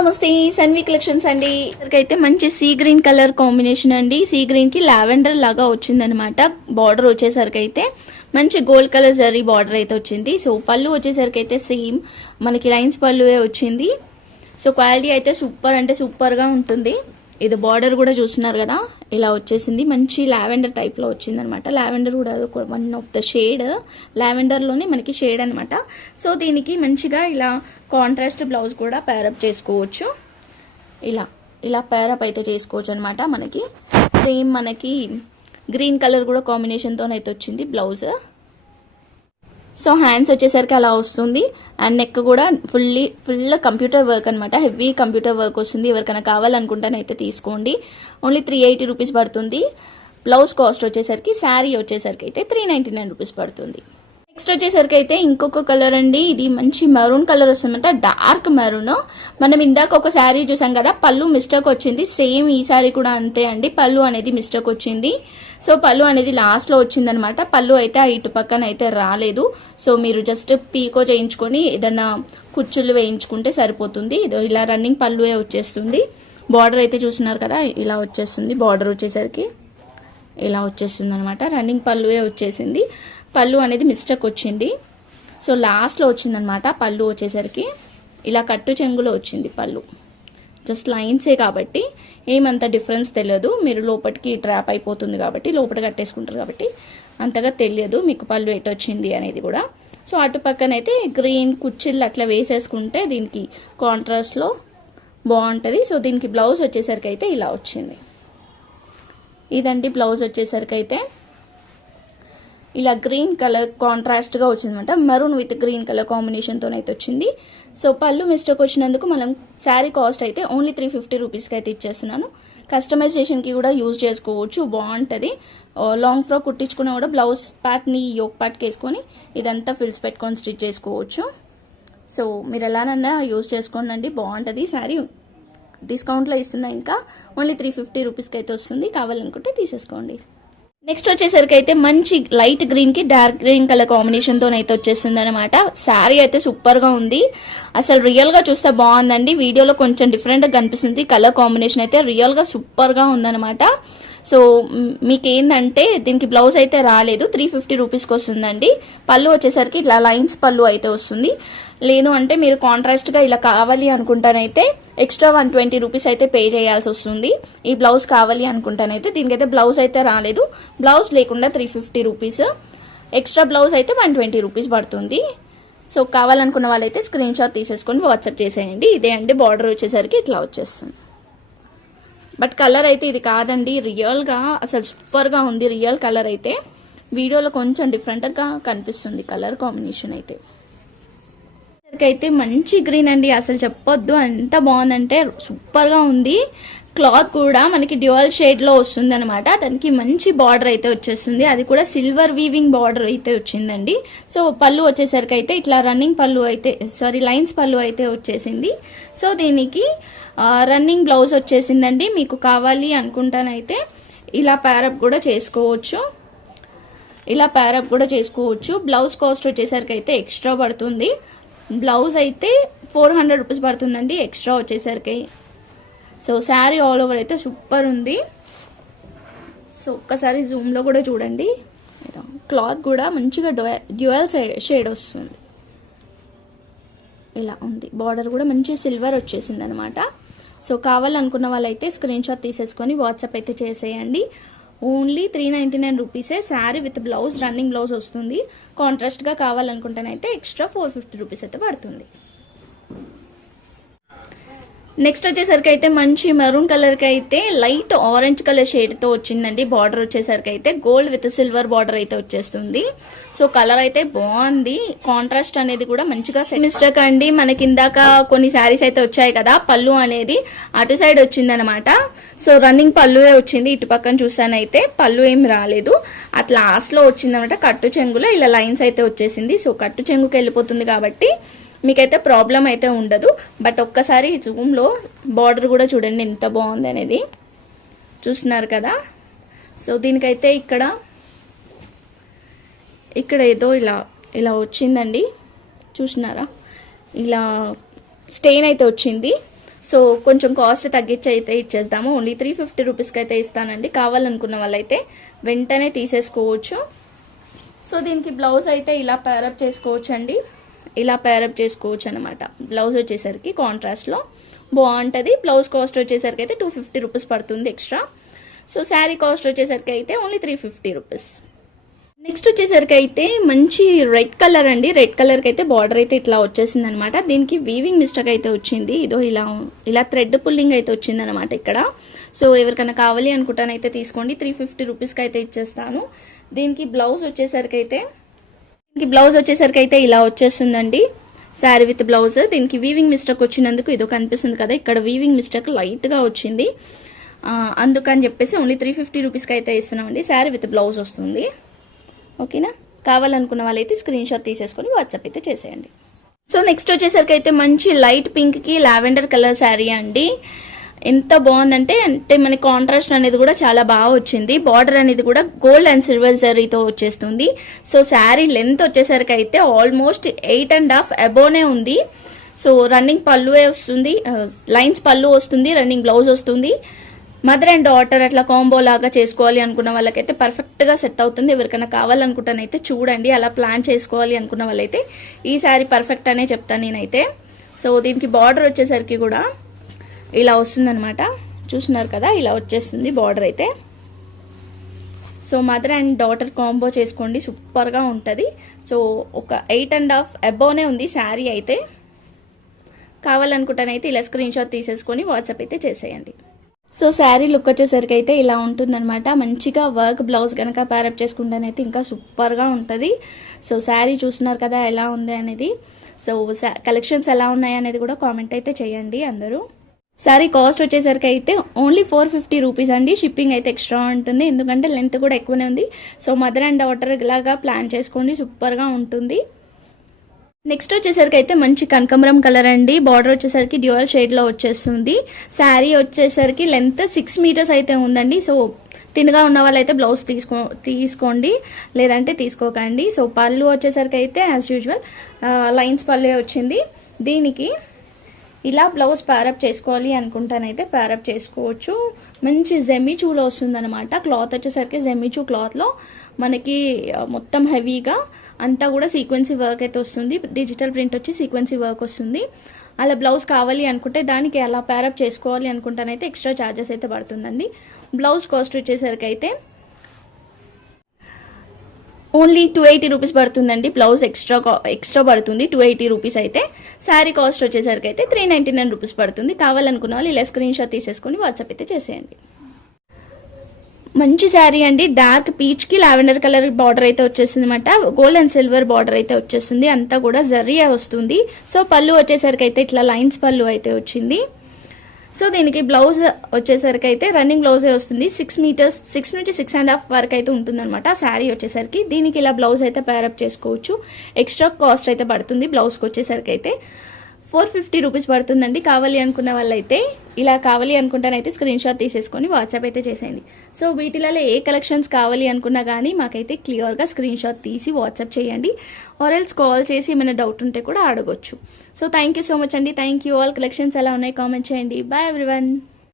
నమస్తే సన్వి కలెక్షన్స్ అండి. అయితే మంచి సీ గ్రీన్ కలర్ కాంబినేషన్ అండి. సీ గ్రీన్కి లావెండర్ లాగా వచ్చిందనమాట బార్డర్ వచ్చేసరికి అయితే మంచి గోల్డ్ కలర్ జరీ బార్డర్ అయితే వచ్చింది. సో పళ్ళు వచ్చేసరికి అయితే సేమ్ మనకి లైన్స్ పళ్ళువే వచ్చింది. సో క్వాలిటీ అయితే సూపర్ అంటే సూపర్గా ఉంటుంది. ఇది బార్డర్ కూడా చూస్తున్నారు కదా? ఇలా వచ్చేసింది. మంచి లావెండర్ టైప్లో వచ్చింది అనమాట లావెండర్ కూడా వన్ ఆఫ్ ద షేడ్ లావెండర్లోనే మనకి షేడ్ అనమాట. సో దీనికి మంచిగా ఇలా కాంట్రాస్ట్ బ్లౌజ్ కూడా పేరప్ చేసుకోవచ్చు. ఇలా ఇలా పేరప్ అయితే చేసుకోవచ్చు అనమాట మనకి. సేమ్ మనకి గ్రీన్ కలర్ కూడా కాంబినేషన్తోనైతే వచ్చింది బ్లౌజ్ సో హ్యాండ్స్ వచ్చేసరికి అలా వస్తుంది. అండ్ నెక్ కూడా ఫుల్లీ ఫుల్ కంప్యూటర్ వర్క్ అనమాట హెవీ కంప్యూటర్ వర్క్ వస్తుంది. ఎవరికైనా కావాలనుకుంటానైతే తీసుకోండి. ఓన్లీ త్రీ ఎయిటీ రూపీస్ పడుతుంది. బ్లౌజ్ కాస్ట్ వచ్చేసరికి శారీ వచ్చేసరికి అయితే త్రీ నైంటీ నైన్ రూపీస్ పడుతుంది. నెక్స్ట్ వచ్చేసరికి అయితే ఇంకొక కలర్ అండి. ఇది మంచి మెరూన్ కలర్ వస్తుందంట. డార్క్ మెరూన్ మనం ఇందాక ఒక శారీ చూసాం కదా పళ్ళు మిస్టేక్ వచ్చింది. సేమ్ ఈ శారీ కూడా అంతే అండి. పళ్ళు అనేది మిస్టేక్ వచ్చింది. సో పళ్ళు అనేది లాస్ట్లో వచ్చిందనమాట. పళ్ళు అయితే ఇటు పక్కన అయితే రాలేదు. సో మీరు జస్ట్ పీకో చేయించుకొని ఏదన్నా కుచ్చులు వేయించుకుంటే సరిపోతుంది. ఇదో ఇలా రన్నింగ్ పళ్ళువే వచ్చేస్తుంది. బార్డర్ అయితే చూస్తున్నారు కదా ఇలా వచ్చేస్తుంది. బార్డర్ వచ్చేసరికి ఇలా వచ్చేస్తుంది అనమాట రన్నింగ్ పళ్ళువే వచ్చేసింది. పళ్ళు అనేది మిస్టేక్ వచ్చింది. సో లాస్ట్లో వచ్చిందనమాట పళ్ళు వచ్చేసరికి. ఇలా కట్టు చెంగులో వచ్చింది పళ్ళు. జస్ట్ లైన్సే కాబట్టి ఏమంత డిఫరెన్స్ తెలియదు. మీరు లోపలికి ట్రాప్ అయిపోతుంది కాబట్టి లోపల కట్టేసుకుంటారు కాబట్టి అంతగా తెలియదు మీకు పళ్ళు ఎటు వచ్చింది అనేది కూడా. సో అటు పక్కనైతే గ్రీన్ కుచ్చిళ్ళు అట్లా వేసేసుకుంటే దీనికి కాంట్రాస్ట్లో బాగుంటుంది. సో దీనికి బ్లౌజ్ వచ్చేసరికి అయితే ఇలా వచ్చింది. ఇదండి బ్లౌజ్ వచ్చేసరికి అయితే ఇలా గ్రీన్ కలర్ కాంట్రాస్ట్గా వచ్చిందన్నమాట. మరూన్ విత్ గ్రీన్ కలర్ కాంబినేషన్తో అయితే వచ్చింది. సో పళ్ళు మిస్టేక్ వచ్చినందుకు మనం శారీ కాస్ట్ అయితే ఓన్లీ త్రీ ఫిఫ్టీ రూపీస్కి అయితే ఇచ్చేస్తున్నాను. కస్టమైజేషన్కి కూడా యూజ్ చేసుకోవచ్చు. బాగుంటుంది. లాంగ్ ఫ్రాక్ కుట్టించుకున్నా కూడా బ్లౌజ్ ప్యాట్ని యోక్ ప్యాట్కి వేసుకొని ఇదంతా ఫిల్స్ పెట్టుకొని స్టిచ్ చేసుకోవచ్చు. సో మీరు ఎలానన్నా యూజ్ చేసుకోనండి. బాగుంటుంది. శారీ డిస్కౌంట్లో ఇస్తున్నా ఇంకా. ఓన్లీ త్రీ ఫిఫ్టీ రూపీస్కి అయితే వస్తుంది. కావాలనుకుంటే తీసేసుకోండి. నెక్స్ట్ వచ్చేసరికి అయితే మంచి లైట్ గ్రీన్కి డార్క్ గ్రీన్ కలర్ కాంబినేషన్తో అయితే వచ్చేస్తుంది అనమాట శారీ అయితే సూపర్గా ఉంది. అసలు రియల్గా చూస్తే బాగుందండి. వీడియోలో కొంచెం డిఫరెంట్గా కనిపిస్తుంది. కలర్ కాంబినేషన్ అయితే రియల్గా సూపర్గా ఉందన్నమాట. సో మీకు ఏంటంటే దీనికి బ్లౌజ్ అయితే రాలేదు త్రీ ఫిఫ్టీ రూపీస్కి వస్తుందండి పళ్ళు వచ్చేసరికి ఇట్లా లైన్స్ పళ్ళు అయితే వస్తుంది. లేదు అంటే మీరు కాంట్రాస్ట్గా ఇలా కావాలి అనుకుంటానైతే ఎక్స్ట్రా వన్ ట్వంటీ రూపీస్ అయితే పే చేయాల్సి వస్తుంది. ఈ బ్లౌజ్ కావాలి అనుకుంటానైతే దీనికైతే బ్లౌజ్ అయితే రాలేదు. బ్లౌజ్ లేకుండా three fifty rupees. Extra blouse అయితే వన్ ట్వంటీ రూపీస్ పడుతుంది. సో కావాలనుకున్న వాళ్ళైతే స్క్రీన్ షాట్ తీసేసుకొని వాట్సాప్ చేసేయండి. ఇదే అండి బార్డర్ వచ్చేసరికి ఇట్లా వచ్చేస్తుంది. బట్ కలర్ అయితే ఇది కాదండి. రియల్గా అసలు సూపర్గా ఉంది. రియల్ కలర్ అయితే వీడియోలో కొంచెం డిఫరెంట్గా కనిపిస్తుంది కలర్ కాంబినేషన్ అయితే. అయితే మంచి గ్రీన్ అండి. అసలు చెప్పొద్దు. ఎంత బాగుందంటే సూపర్గా ఉంది. క్లాత్ కూడా మనకి డ్యూయల్ షేడ్లో వస్తుంది అనమాట దానికి మంచి బార్డర్ అయితే వచ్చేస్తుంది. అది కూడా సిల్వర్ వీవింగ్ బార్డర్ అయితే వచ్చిందండి. సో పళ్ళు వచ్చేసరికి అయితే ఇట్లా రన్నింగ్ పళ్ళు అయితే సారీ లైన్స్ పళ్ళు అయితే వచ్చేసింది. సో దీనికి రన్నింగ్ బ్లౌజ్ వచ్చేసిందండి మీకు కావాలి అనుకుంటానైతే ఇలా ప్యారప్ కూడా చేసుకోవచ్చు. ఇలా ప్యారప్ కూడా చేసుకోవచ్చు. బ్లౌజ్ కాస్ట్ వచ్చేసరికి అయితే ఎక్స్ట్రా పడుతుంది. బ్లౌజ్ అయితే ఫోర్ హండ్రెడ్ రూపీస్ పడుతుందండి ఎక్స్ట్రా వచ్చేసరికి. సో శారీ ఆల్ ఓవర్ అయితే సూపర్ ఉంది. సో ఒక్కసారి జూమ్లో కూడా చూడండి. క్లాత్ కూడా మంచిగా డ్యూయల్ షేడ్ వస్తుంది. ఇలా ఉంది. బార్డర్ కూడా మంచి సిల్వర్ వచ్చేసింది అనమాట సో కావాలనుకున్న వాళ్ళైతే స్క్రీన్ షాట్ తీసేసుకొని వాట్సాప్ అయితే చేసేయండి. ఓన్లీ త్రీ నైంటీ నైన్ రూపీసే sari with blouse running blouse వస్తుంది. కాంట్రాస్ట్గా కావాలనుకుంటేనైతే ఎక్స్ట్రా ఫోర్ ఫిఫ్టీ రూపీస్ అయితే పడుతుంది. నెక్స్ట్ వచ్చేసరికి అయితే మంచి మెరూన్ కలర్కి అయితే లైట్ ఆరెంజ్ కలర్ షేడ్తో వచ్చిందండి. బార్డర్ వచ్చేసరికి అయితే గోల్డ్ విత్ సిల్వర్ బార్డర్ అయితే వచ్చేస్తుంది. సో కలర్ అయితే బాగుంది. కాంట్రాస్ట్ అనేది కూడా మంచిగా మిస్టేక్ అండి మనకి ఇందాక కొన్ని శారీస్ అయితే వచ్చాయి కదా పళ్ళు అనేది అటు సైడ్ వచ్చిందనమాట. సో రన్నింగ్ పళ్ళువే వచ్చింది. ఇటు పక్కన చూసానైతే పళ్ళు ఏం రాలేదు. అట్ లాస్ట్లో వచ్చిందనమాట కట్టు చెంగులో. ఇలా లైన్స్ అయితే వచ్చేసింది. సో కట్టు చెంగుకి వెళ్ళిపోతుంది కాబట్టి మీకైతే ప్రాబ్లం అయితే ఉండదు. బట్ ఒక్కసారి జూమ్లో బార్డర్ కూడా చూడండి ఎంత బాగుంది అనేది. చూస్తున్నారు కదా? సో దీనికైతే ఇక్కడ ఇక్కడ ఏదో ఇలా ఇలా వచ్చిందండి. చూసినారా ఇలా స్టెయిన్ అయితే వచ్చింది. సో కొంచెం కాస్ట్ తగ్గించి అయితే ఇచ్చేద్దాము. ఓన్లీ త్రీ ఫిఫ్టీ రూపీస్కి అయితే ఇస్తానండి. కావాలనుకున్న వాళ్ళైతే వెంటనే తీసేసుకోవచ్చు. సో దీనికి బ్లౌజ్ అయితే ఇలా ప్యారప్ చేసుకోవచ్చు అండి ఇలా పేరప్ చేసుకోవచ్చు అనమాట బ్లౌజ్ వచ్చేసరికి కాంట్రాస్ట్లో బాగుంటుంది. బ్లౌజ్ కాస్ట్ వచ్చేసరికి అయితే టూ ఫిఫ్టీ రూపీస్ పడుతుంది ఎక్స్ట్రా సో శారీ కాస్ట్ వచ్చేసరికి అయితే only three fifty rupees next వచ్చేసరికి అయితే మంచి రెడ్ కలర్ అండి. రెడ్ కలర్కి అయితే బార్డర్ అయితే ఇట్లా వచ్చేసింది అనమాట దీనికి వీవింగ్ మిస్టేక్ అయితే వచ్చింది. ఇదో ఇలా ఇలా థ్రెడ్ పుల్లింగ్ అయితే వచ్చింది అనమాట ఇక్కడ. సో ఎవరికైనా కావాలి అనుకుంటానైతే తీసుకోండి. త్రీ ఫిఫ్టీ రూపీస్కి అయితే ఇచ్చేస్తాను. దీనికి బ్లౌజ్ వచ్చేసరికి అయితే దీనికి బ్లౌజ్ వచ్చేసరికి అయితే ఇలా వచ్చేస్తుందండి. శారీ విత్ బ్లౌజ్ దీనికి వీవింగ్ మిస్టేక్ వచ్చినందుకు ఇదో కనిపిస్తుంది కదా ఇక్కడ వీవింగ్ మిస్టేక్ లైట్గా వచ్చింది. అందుకని చెప్పేసి ఓన్లీ త్రీ ఫిఫ్టీ రూపీస్కి అయితే ఇస్తున్నామండి. శారీ విత్ బ్లౌజ్ వస్తుంది. ఓకేనా కావాలనుకున్న వాళ్ళైతే స్క్రీన్ షాట్ తీసేసుకొని వాట్సాప్ అయితే చేసేయండి. సో నెక్స్ట్ వచ్చేసరికి అయితే మంచి లైట్ పింక్కి లావెండర్ కలర్ శారీ అండి. ఎంత బాగుందంటే అంటే మన కాంట్రాస్ట్ అనేది కూడా చాలా బాగా వచ్చింది. బార్డర్ అనేది కూడా గోల్డ్ అండ్ సిల్వర్ జరీతో వచ్చేస్తుంది. సో శారీ లెంత్ వచ్చేసరికి అయితే ఆల్మోస్ట్ ఎయిట్ అండ్ హాఫ్ అబోనే ఉంది. సో రన్నింగ్ పళ్ళువే వస్తుంది. Uh, లైన్స్ పళ్ళు వస్తుంది రన్నింగ్ బ్లౌజ్ వస్తుంది. మదర్ అండ్ డాటర్ అట్లా కాంబో లాగా చేసుకోవాలి అనుకున్న వాళ్ళకైతే పర్ఫెక్ట్గా సెట్ అవుతుంది. ఎవరికైనా కావాలనుకుంటానైతే చూడండి అలా ప్లాన్ చేసుకోవాలి అనుకున్న వాళ్ళైతే ఈ శారీ పర్ఫెక్ట్ అనే చెప్తాను నేనైతే. సో దీనికి బార్డర్ వచ్చేసరికి కూడా ఇలా వస్తుందనమాట చూస్తున్నారు కదా ఇలా వచ్చేస్తుంది బార్డర్ అయితే. So mother and daughter combo చేసుకోండి సూపర్గా ఉంటుంది. సో ఒక ఎయిట్ అండ్ హాఫ్ అబోనే ఉంది శారీ అయితే. కావాలనుకుంటానైతే ఇలా స్క్రీన్ షాట్ తీసేసుకొని వాట్సాప్ అయితే చేసేయండి. సో శారీ లుక్ వచ్చేసరికి అయితే ఇలా ఉంటుందన్నమాట. మంచిగా వర్క్ బ్లౌజ్ కనుక ప్యారప్ చేసుకుంటానైతే ఇంకా సూపర్గా ఉంటుంది. సో శారీ చూస్తున్నారు కదా ఎలా ఉంది అనేది. సో కలెక్షన్స్ ఎలా ఉన్నాయి అనేది కూడా కామెంట్ అయితే చేయండి అందరూ. శారీ కాస్ట్ వచ్చేసరికి అయితే ఓన్లీ ఫోర్ ఫిఫ్టీ రూపీస్ అండి. షిప్పింగ్ అయితే ఎక్స్ట్రా ఉంటుంది. ఎందుకంటే లెంత్ కూడా ఎక్కువనే ఉంది. సో మదర్ అండ్ డాటర్ లాగా ప్లాన్ చేసుకోండి. సూపర్గా ఉంటుంది. నెక్స్ట్ వచ్చేసరికి అయితే మంచి కనకమరం కలర్ అండి. బార్డర్ వచ్చేసరికి డ్యూయల్ షేడ్లో వచ్చేస్తుంది. శారీ వచ్చేసరికి లెంత్ సిక్స్ మీటర్స్ అయితే ఉందండి. సో తినగా ఉన్న వాళ్ళైతే బ్లౌజ్ తీసుకో తీసుకోండి. లేదంటే తీసుకోకండి. సో పళ్ళు వచ్చేసరికి అయితే యాజ్ యూజువల్ లైన్స్ పళ్ళే వచ్చింది. దీనికి ఇలా బ్లౌజ్ ప్యారప్ చేసుకోవాలి అనుకుంటానైతే ప్యారప్ చేసుకోవచ్చు. మంచి జెమిచూలో వస్తుందన్నమాట. క్లాత్ వచ్చేసరికి జెమిచూ క్లాత్లో మనకి మొత్తం హెవీగా అంతా కూడా సీక్వెన్సీ వర్క్ అయితే వస్తుంది. డిజిటల్ ప్రింట్ వచ్చి సీక్వెన్సీ వర్క్ వస్తుంది. అలా బ్లౌజ్ కావాలి అనుకుంటే దానికి అలా ప్యారప్ చేసుకోవాలి అనుకుంటానైతే ఎక్స్ట్రా ఛార్జెస్ అయితే పడుతుందండి. బ్లౌజ్ కాస్ట్ వచ్చేసరికి అయితే ఓన్లీ టూ ఎయిటీ రూపీస్ పడుతుందండి. బ్లౌజ్ ఎక్స్ట్రా కా- ఎక్స్ట్రా పడుతుంది. టూ ఎయిటీ రూపీస్ అయితే. శారీ కాస్ట్ వచ్చేసరికి అయితే త్రీ నైంటీ నైన్ రూపీస్ పడుతుంది. కావాలనుకున్న వాళ్ళు ఇలా స్క్రీన్ షాట్ తీసేసుకొని వాట్సాప్ అయితే చేసేయండి. మంచి శారీ అండి. డార్క్ పీచ్కి లావెండర్ కలర్ బార్డర్ అయితే వచ్చేస్తుంది అనమాట గోల్డ్ అండ్ సిల్వర్ బార్డర్ అయితే వచ్చేస్తుంది. అంతా కూడా జరియా వస్తుంది. సో పళ్ళు వచ్చేసరికి అయితే ఇట్లా లైన్స్ పళ్ళు అయితే వచ్చింది. సో దీనికి బ్లౌజ్ వచ్చేసరికి అయితే రన్నింగ్ బ్లౌజే వస్తుంది. సిక్స్ మీటర్స్ సిక్స్ నుంచి సిక్స్ అండ్ హాఫ్ వరకు అయితే ఉంటుందన్నమాట శారీ వచ్చేసరికి. దీనికి ఇలా బ్లౌజ్ అయితే పేరప్ చేసుకోవచ్చు. ఎక్స్ట్రా కాస్ట్ అయితే పడుతుంది బ్లౌజ్కి వచ్చేసరికి అయితే. ఫోర్ ఫిఫ్టీ రూపీస్ పడుతుందండి. కావాలి అనుకున్న వాళ్ళైతే ఇలా కావాలి అనుకుంటానైతే స్క్రీన్ షాట్ తీసేసుకొని వాట్సాప్ అయితే చేసేయండి. సో వీటిలలో ఏ కలెక్షన్స్ కావాలి అనుకున్నా కానీ మాకైతే క్లియర్గా స్క్రీన్ షాట్ తీసి వాట్సాప్ చేయండి. ఆర్ఎల్స్ కాల్ చేసి ఏమైనా డౌట్ ఉంటే కూడా అడగొచ్చు. So thank you so much అండి. Thank you all. కలెక్షన్స్ ఎలా ఉన్నాయి కామెంట్ చేయండి. Bye everyone